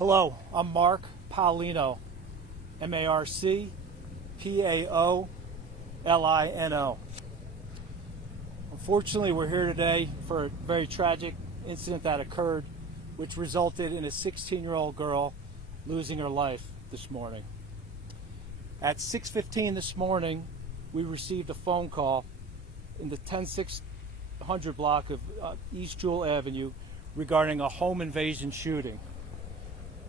Hello, I'm Marc Paolino, M-A-R-C-P-A-O-L-I-N-O. Unfortunately, we're here today for a very tragic incident that occurred, which resulted in a 16-year-old girl losing her life this morning. At 6:15 this morning, we received a phone call in the 10600 block of East Jewell Avenue regarding a home invasion shooting.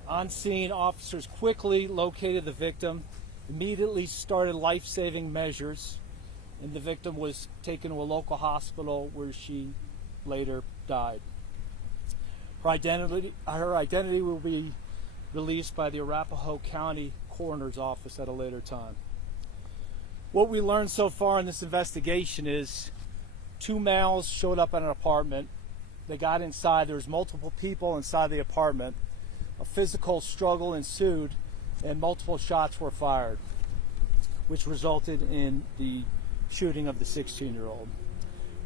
On scene, officers quickly located the victim, immediately started life-saving measures, and the victim was taken to a local hospital where she later died. Her identity will be released by the Arapahoe County Coroner's Office at a later time. What we learned so far in this investigation is two males showed up at an apartment. They got inside. There was multiple people inside the apartment. A physical struggle ensued and multiple shots were fired, which resulted in the shooting of the 16-year-old.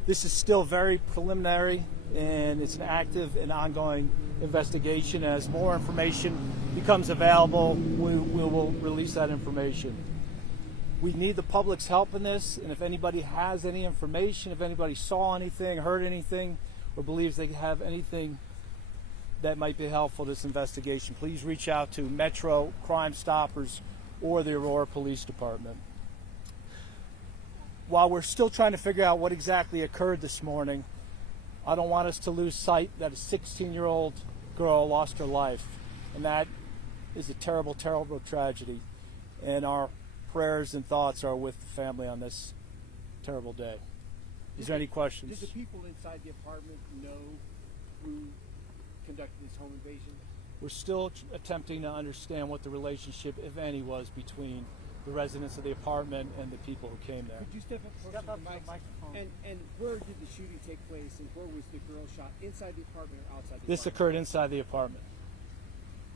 This is still very preliminary and it's an active and ongoing investigation. As more information becomes available, we will release that information. We need the public's help in this, and if anybody has any information, if anybody saw anything, heard anything, or believes they have anything that might be helpful to this investigation, please reach out to Metro Crime Stoppers or the Aurora Police Department. While we're still trying to figure out what exactly occurred this morning, I don't want us to lose sight that a 16-year-old girl lost her life, and that is a terrible, terrible tragedy. And our prayers and thoughts are with the family on this terrible day. Is there any questions? Did the people inside the apartment know who conducted this home invasion? We're still attempting to understand what the relationship, if any, was between the residents of the apartment and the people who came there. Could you step up to the microphone? And where did the shooting take place, and where was the girl shot? Inside the apartment or outside the apartment? This occurred inside the apartment.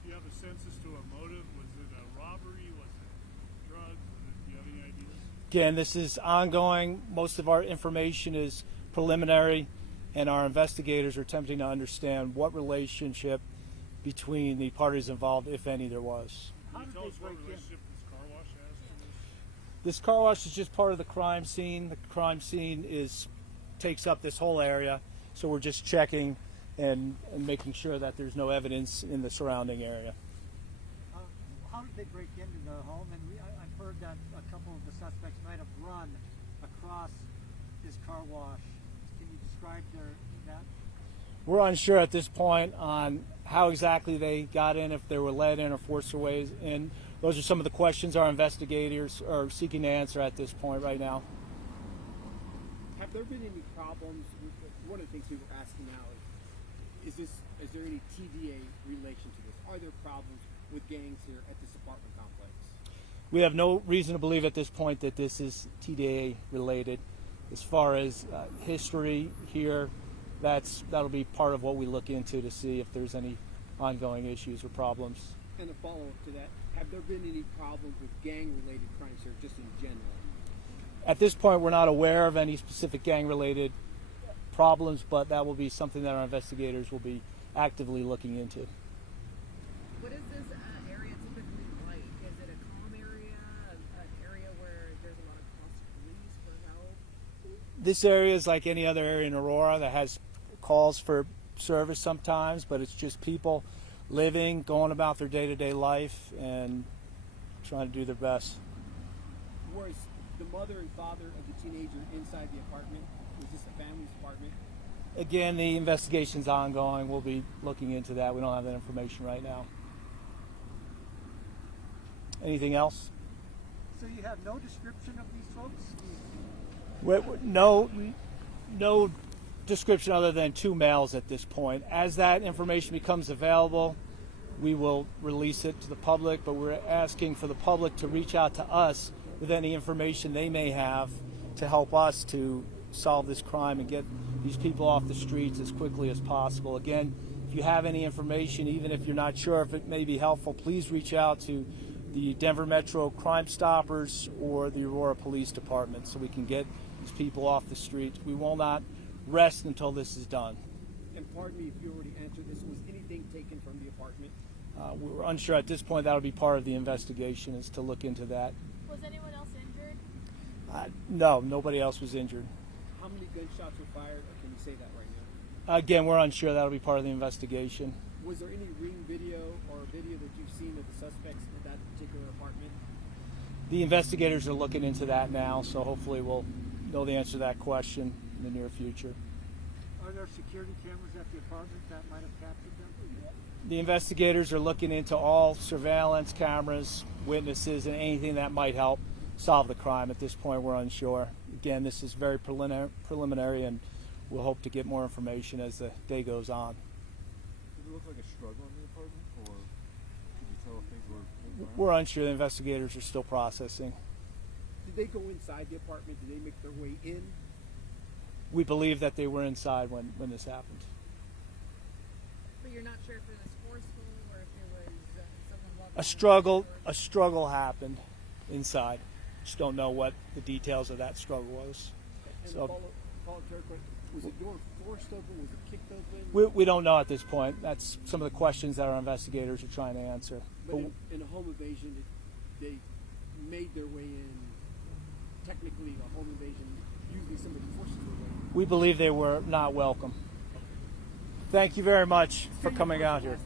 Do you have a sense as to a motive? Was it a robbery? Was it drugs? Do you have any ideas? Again, this is ongoing. Most of our information is preliminary, and our investigators are attempting to understand what relationship between the parties involved, if any, there was. Can you tell us what relationship this car wash has to this? This car wash is just part of the crime scene. The crime scene takes up this whole area, so we're just checking and making sure that there's no evidence in the surrounding area. How did they break into the home? And I've heard that a couple of the suspects might have run across this car wash. Can you describe that? We're unsure at this point on how exactly they got in, if they were led in or forced their ways in. Those are some of the questions our investigators are seeking to answer at this point right now. Have there been any problems? One of the things we were asking now is there any TDA relation to this? Are there problems with gangs here at this apartment complex? We have no reason to believe at this point that this is TDA related. As far as history here, that'll be part of what we look into to see if there's any ongoing issues or problems. And a follow-up to that, have there been any problems with gang-related crimes here, just in general? At this point, we're not aware of any specific gang-related problems, but that will be something that our investigators will be actively looking into. What is this area typically like? Is it a calm area, an area where there's a lot of cross-police for help? This area is like any other area in Aurora that has calls for service sometimes, but it's just people living, going about their day-to-day life, and trying to do their best. Was the mother and father of the teenager inside the apartment? Was this a family's apartment? Again, the investigation's ongoing. We'll be looking into that. We don't have that information right now. Anything else? So you have no description of these folks? No description other than two males at this point. As that information becomes available, we will release it to the public, but we're asking for the public to reach out to us with any information they may have to help us to solve this crime and get these people off the streets as quickly as possible. Again, if you have any information, even if you're not sure if it may be helpful, please reach out to the Denver Metro Crime Stoppers or the Aurora Police Department so we can get these people off the streets. We will not rest until this is done. And pardon me if you already answered this, was anything taken from the apartment? We're unsure at this point. That'll be part of the investigation, is to look into that. Was anyone else injured? No, nobody else was injured. How many gunshots were fired, or can you say that right now? Again, we're unsure. That'll be part of the investigation. Was there any ring video or video that you've seen of the suspects in that particular apartment? The investigators are looking into that now, so hopefully we'll know the answer to that question in the near future. Are there security cameras at the apartment that might have captured them? The investigators are looking into all surveillance cameras, witnesses, and anything that might help solve the crime. At this point, we're unsure. Again, this is very preliminary, and we'll hope to get more information as the day goes on. Did it look like a struggle in the apartment, or could you tell if things were moving around? We're unsure. The investigators are still processing. Did they go inside the apartment? Did they make their way in? We believe that they were inside when this happened. But you're not sure if it was forceful or if it was someone walking. A struggle happened inside. Just don't know what the details of that struggle was. And So follow-up question, was the door forced open? Was it kicked open? we don't know at this point. That's some of the questions that our investigators are trying to answer. But in a home invasion, they made their way in. Technically, a home invasion, usually somebody forces their way in. We believe they were not welcome. Thank you very much for coming out here.